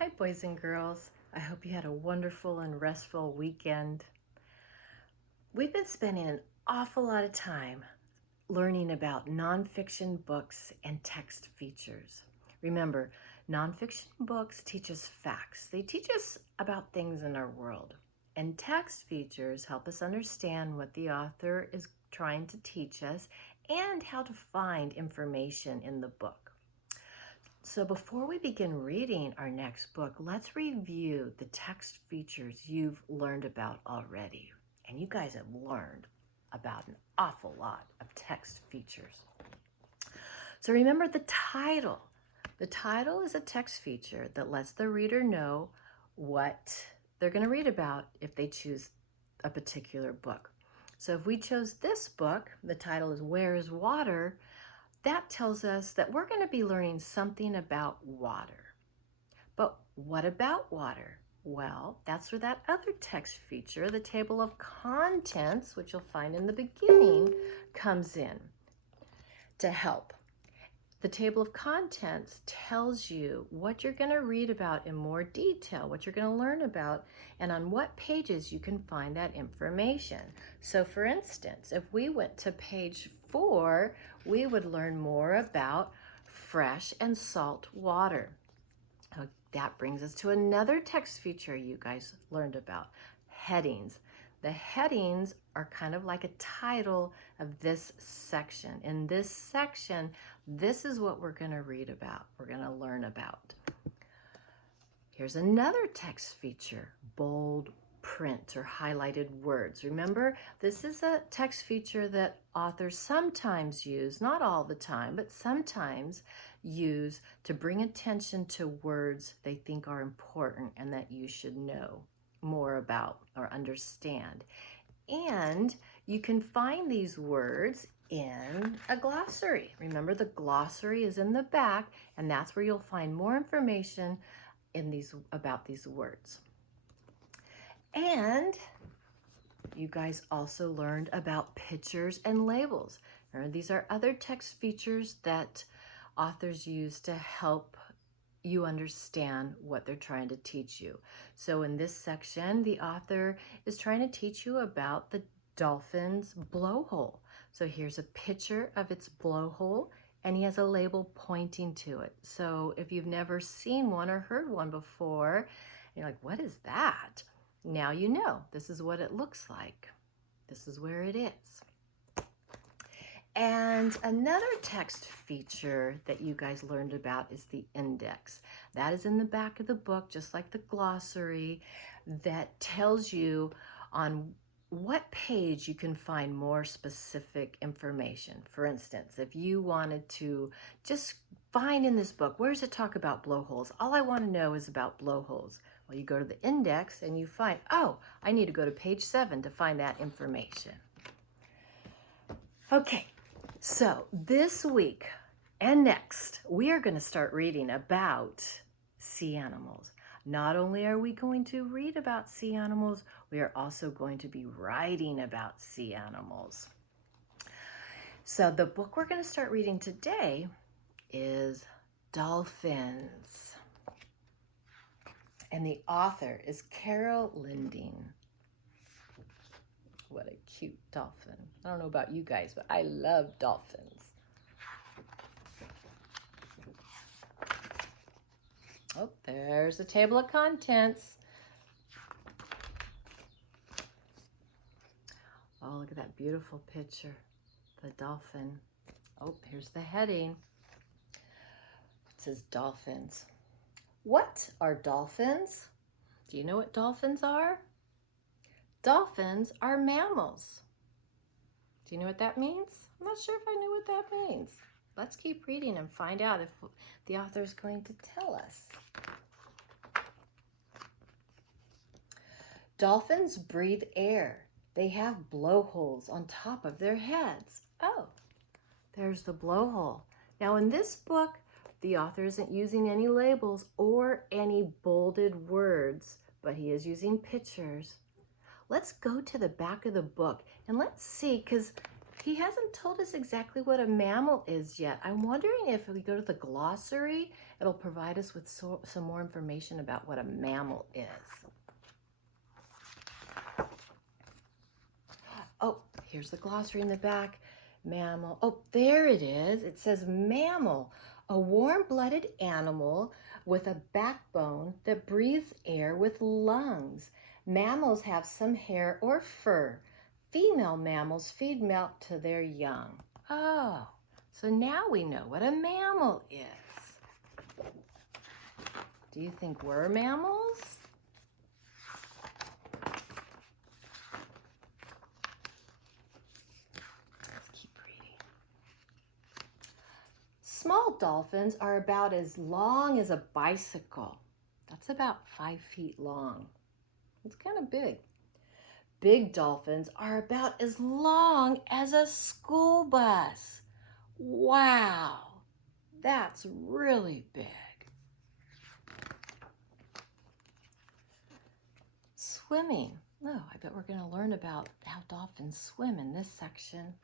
Hi, boys and girls. I hope you had a wonderful and restful weekend. We've been spending an awful lot of time learning about nonfiction books and text features. Remember, nonfiction books teach us facts. They teach us about things in our world. And text features help us understand what the author is trying to teach us and how to find information in the book. So before we begin reading our next book, let's review the text features you've learned about already. And you guys have learned about an awful lot of text features. So remember the title. The title is a text feature that lets the reader know what they're going to read about if they choose a particular book. So if we chose this book, the title is Where is Water? That tells us that we're going to be learning something about water. But what about water? Well, that's where that other text feature, the table of contents, which you'll find in the beginning, comes in to help. The table of contents tells you what you're going to read about in more detail, what you're going to learn about, and on what pages you can find that information. So for instance, if we went to page 4, we would learn more about fresh and salt water. That brings us to another text feature you guys learned about, headings. The headings are kind of like a title of this section. In this section, this is what we're going to read about, we're going to learn about. Here's another text feature, bold print or highlighted words. Remember, this is a text feature that authors sometimes use, not all the time, but sometimes use to bring attention to words they think are important and that you should know more about or understand. And you can find these words in a glossary. Remember, the glossary is in the back, and that's where you'll find more information about these words. And you guys also learned about pictures and labels. Remember, these are other text features that authors use to help you understand what they're trying to teach you. So in this section, the author is trying to teach you about the dolphin's blowhole. So here's a picture of its blowhole, and he has a label pointing to it. So if you've never seen one or heard one before, you're like, what is that? Now you know. This is what it looks like. This is where it is. And another text feature that you guys learned about is the index. That is in the back of the book, just like the glossary, that tells you on what page you can find more specific information. For instance, if you wanted to just find in this book, where does it talk about blowholes? All I want to know is about blowholes. Well, you go to the index and you find, oh, I need to go to page 7 to find that information. Okay. So this week and next, we are going to start reading about sea animals. Not only are we going to read about sea animals, we are also going to be writing about sea animals. So the book we're going to start reading today is Dolphins. And the author is Carol Linding. What a cute dolphin. I don't know about you guys, but I love dolphins. Oh, there's the table of contents. Oh, look at that beautiful picture. The dolphin. Oh, here's the heading. It says dolphins. What are dolphins? Do you know what dolphins are? Dolphins are mammals. Do you know what that means? I'm not sure if I know what that means. Let's keep reading and find out if the author is going to tell us. Dolphins breathe air. They have blowholes on top of their heads. Oh, there's the blowhole. Now in this book, the author isn't using any labels or any bolded words, but he is using pictures. Let's go to the back of the book and let's see, because He hasn't told us exactly what a mammal is yet. I'm wondering if we go to the glossary, it'll provide us with some more information about what a mammal is. Oh, here's the glossary in the back. Mammal. Oh, there it is. It says mammal, a warm-blooded animal with a backbone that breathes air with lungs. Mammals have some hair or fur. Female mammals feed milk to their young. Oh, so now we know what a mammal is. Do you think we're mammals? Let's keep reading. Small dolphins are about as long as a bicycle. That's about 5 feet long. It's kind of big. Big dolphins are about as long as a school bus. Wow, that's really big. Swimming. Oh, I bet we're going to learn about how dolphins swim in this section.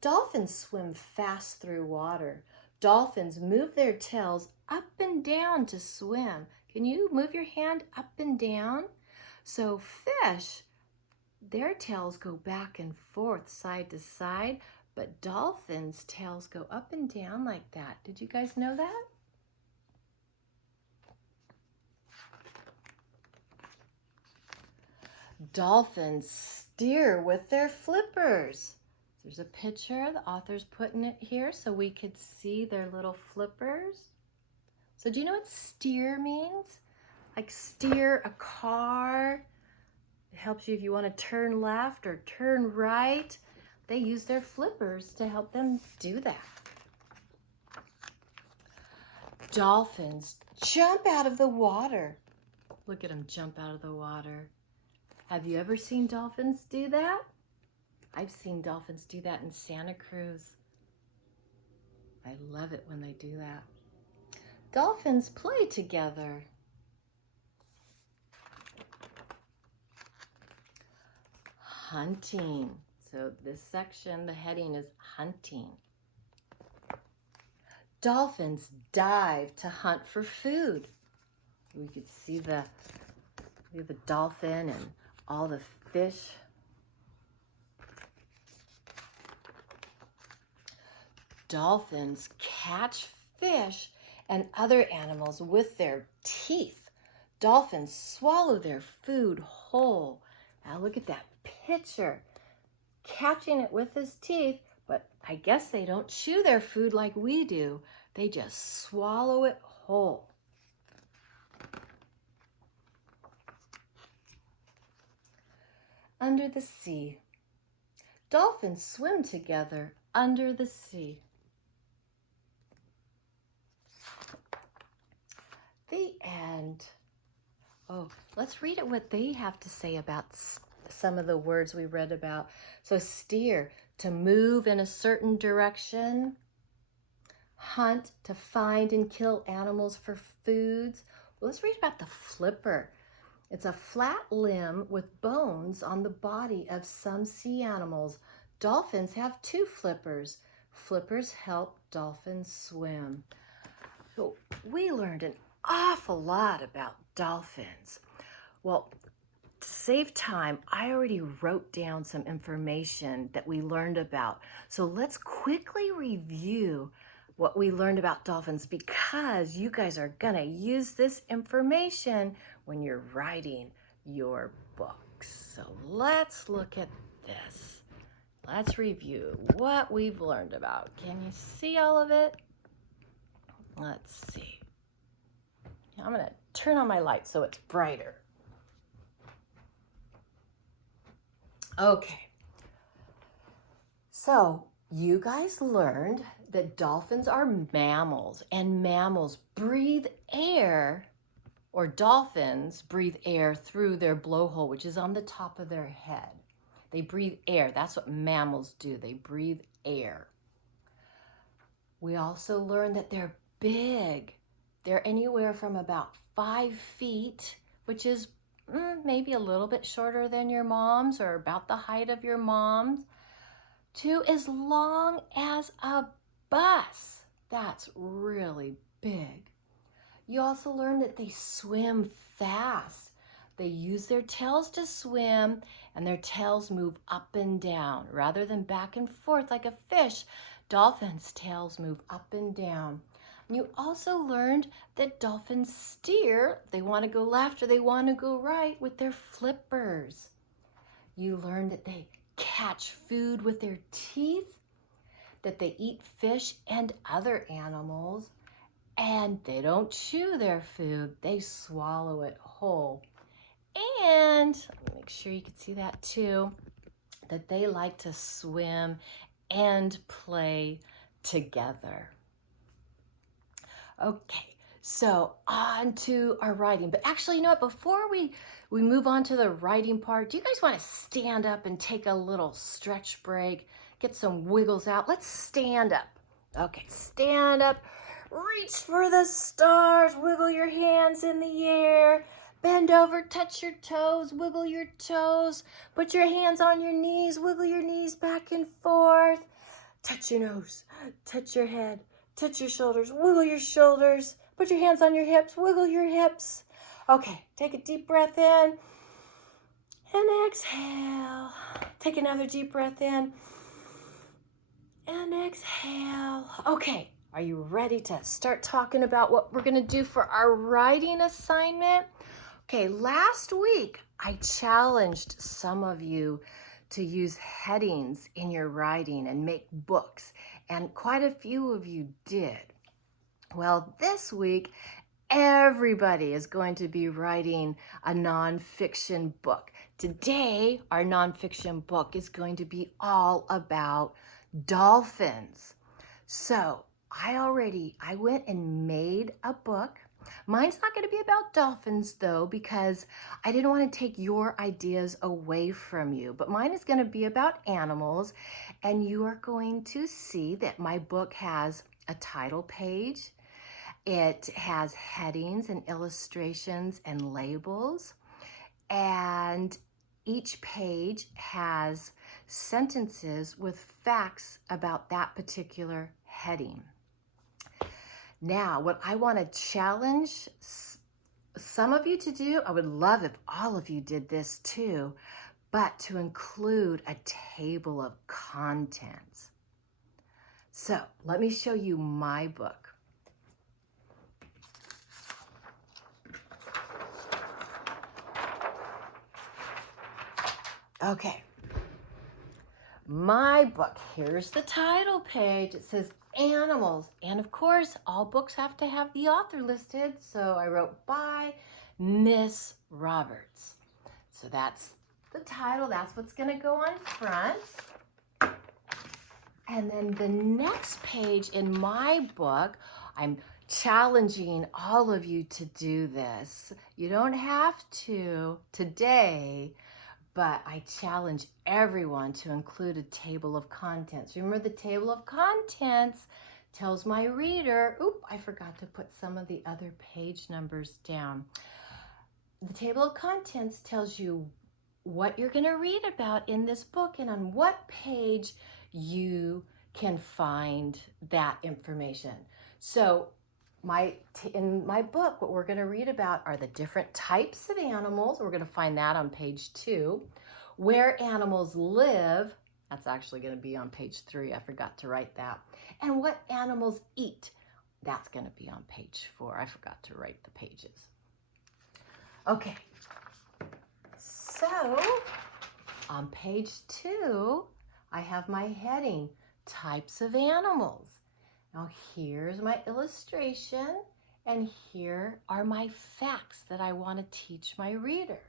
Dolphins swim fast through water. Dolphins move their tails up and down to swim. Can you move your hand up and down? So fish, their tails go back and forth, side to side, but dolphins' tails go up and down like that. Did you guys know that? Dolphins steer with their flippers. There's a picture, the author's putting it here so we could see their little flippers. So do you know what steer means? Like steer a car. It helps you if you want to turn left or turn right. They use their flippers to help them do that. Dolphins jump out of the water. Look at them jump out of the water. Have you ever seen dolphins do that? I've seen dolphins do that in Santa Cruz. I love it when they do that. Dolphins play together. Hunting. So this section, the heading is hunting. Dolphins dive to hunt for food. We could see the dolphin and all the fish. Dolphins catch fish and other animals with their teeth. Dolphins swallow their food whole. Now look at that picture. Catching it with his teeth, but I guess they don't chew their food like we do. They just swallow it whole. Under the sea. Dolphins swim together under the sea. The end. Oh, let's read it what they have to say about some of the words we read about. So steer, to move in a certain direction. Hunt, to find and kill animals for foods. Well, let's read about the flipper. It's a flat limb with bones on the body of some sea animals. Dolphins have 2 flippers. Flippers help dolphins swim. So we learned an awful lot about dolphins. Well, to save time, I already wrote down some information that we learned about. So let's quickly review what we learned about dolphins because you guys are gonna use this information when you're writing your books. So let's look at this. Let's review what we've learned about. Can you see all of it? Let's see. I'm gonna turn on my light so it's brighter. Okay. So you guys learned that dolphins are mammals and mammals breathe air, or dolphins breathe air through their blowhole, which is on the top of their head. They breathe air. That's what mammals do. They breathe air. We also learned that they're big. They're anywhere from about 5 feet, which is maybe a little bit shorter than your mom's or about the height of your mom's. to as long as a bus. That's really big. You also learned that they swim fast. They use their tails to swim, and their tails move up and down. Rather than back and forth like a fish, dolphins' tails move up and down. And you also learned that dolphins steer. They want to go left or they want to go right with their flippers. You learned that they catch food with their teeth, that they eat fish and other animals, and they don't chew their food, they swallow it whole. And make sure you can see that too, that they like to swim and play together. Okay, so on to our writing. But actually, you know what, before we move on to the writing part, do you guys want to stand up and take a little stretch break, get some wiggles out? Let's stand up. Okay, stand up. Reach for the stars, wiggle your hands in the air, bend over, touch your toes, wiggle your toes, put your hands on your knees, wiggle your knees back and forth, touch your nose, touch your head, touch your shoulders, wiggle your shoulders, put your hands on your hips, wiggle your hips. Okay, take a deep breath in and exhale. Take another deep breath in and exhale. Okay. Are you ready to start talking about what we're going to do for our writing assignment? Okay, last week I challenged some of you to use headings in your writing and make books, and quite a few of you did. Well, this week everybody is going to be writing a nonfiction book. Today, our nonfiction book is going to be all about dolphins. So, I went and made a book. Mine's not going to be about dolphins though, because I didn't want to take your ideas away from you, but mine is going to be about animals, and you are going to see that my book has a title page. It has headings and illustrations and labels, and each page has sentences with facts about that particular heading. Now, what I want to challenge some of you to do, I would love if all of you did this too, but to include a table of contents. So let me show you my book. Okay, my book, here's the title page. It says animals, and of course all books have to have the author listed, so I wrote by Miss Roberts. So that's the title, that's what's going to go on front. And then the next page in my book, I'm challenging all of you to do this. You don't have to today, but I challenge everyone to include a table of contents. Remember, the table of contents tells my reader, I forgot to put some of the other page numbers down. The table of contents tells you what you're going to read about in this book and on what page you can find that information. So in my book, what we're going to read about are the different types of animals. We're going to find that on page 2. Where animals live, that's actually going to be on page 3. I forgot to write that. And what animals eat, that's going to be on page 4. I forgot to write the pages. Okay, so on page 2, I have my heading, Types of Animals. Now here's my illustration, and here are my facts that I want to teach my reader.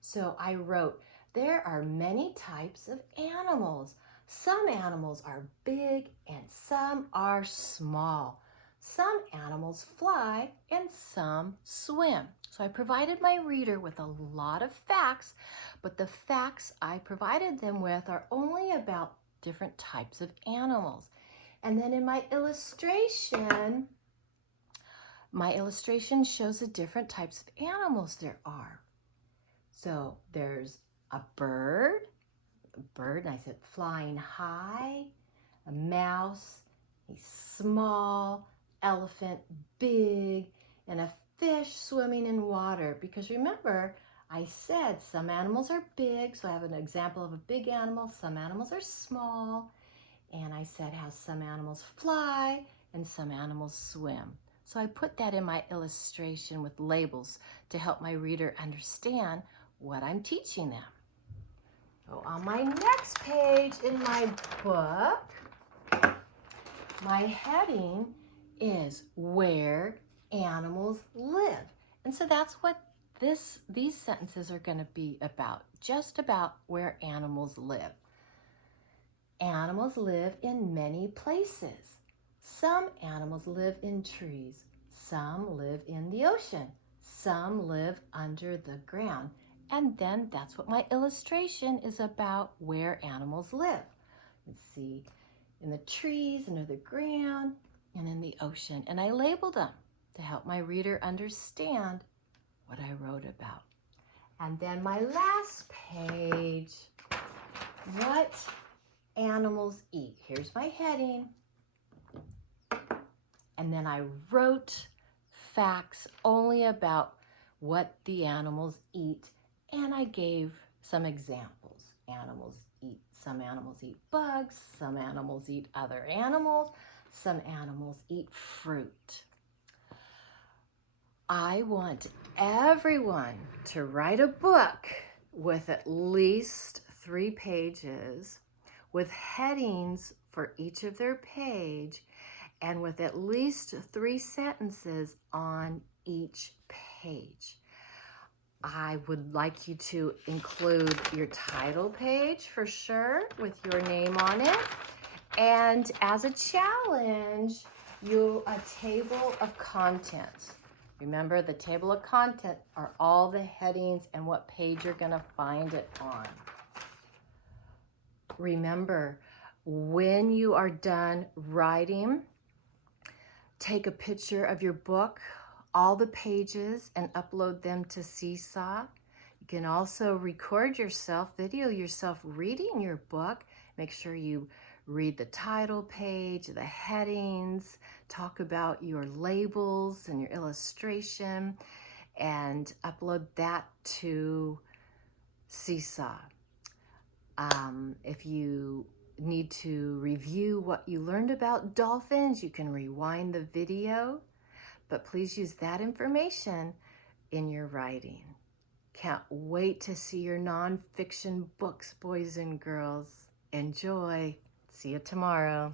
So I wrote, there are many types of animals. Some animals are big and some are small. Some animals fly and some swim. So I provided my reader with a lot of facts, but the facts I provided them with are only about different types of animals. And then in my illustration shows the different types of animals there are. So there's a bird, a bird, and I said flying high, a mouse, a small, elephant, big, and a fish swimming in water. Because remember, I said some animals are big, so I have an example of a big animal. Some animals are small, and I said how some animals fly and some animals swim. So I put that in my illustration with labels to help my reader understand what I'm teaching them. So on my next page in my book, my heading is Where Animals Live. And so that's what these sentences are going to be about, just about where animals live. Animals live in many places. Some animals live in trees. Some live in the ocean. Some live under the ground. And then that's what my illustration is about, where animals live. Let's see, in the trees, under the ground, and in the ocean. And I labeled them to help my reader understand what I wrote about. And then my last page, what animals eat. Here's my heading. And then I wrote facts only about what the animals eat, and I gave some examples. Some animals eat bugs, some animals eat other animals, some animals eat fruit. I want everyone to write a book with at least 3 pages, with headings for each of their page, and with at least 3 sentences on each page. I would like you to include your title page for sure with your name on it. And as a challenge, a table of contents. Remember, the table of content are all the headings and what page you're going to find it on. Remember, when you are done writing, take a picture of your book, all the pages, and upload them to Seesaw. You can also record yourself, video yourself reading your book. Make sure you read the title page, the headings, talk about your labels and your illustration, and upload that to Seesaw. If you need to review what you learned about dolphins, you can rewind the video, but please use that information in your writing. Can't wait to see your nonfiction books, boys and girls. Enjoy. See you tomorrow.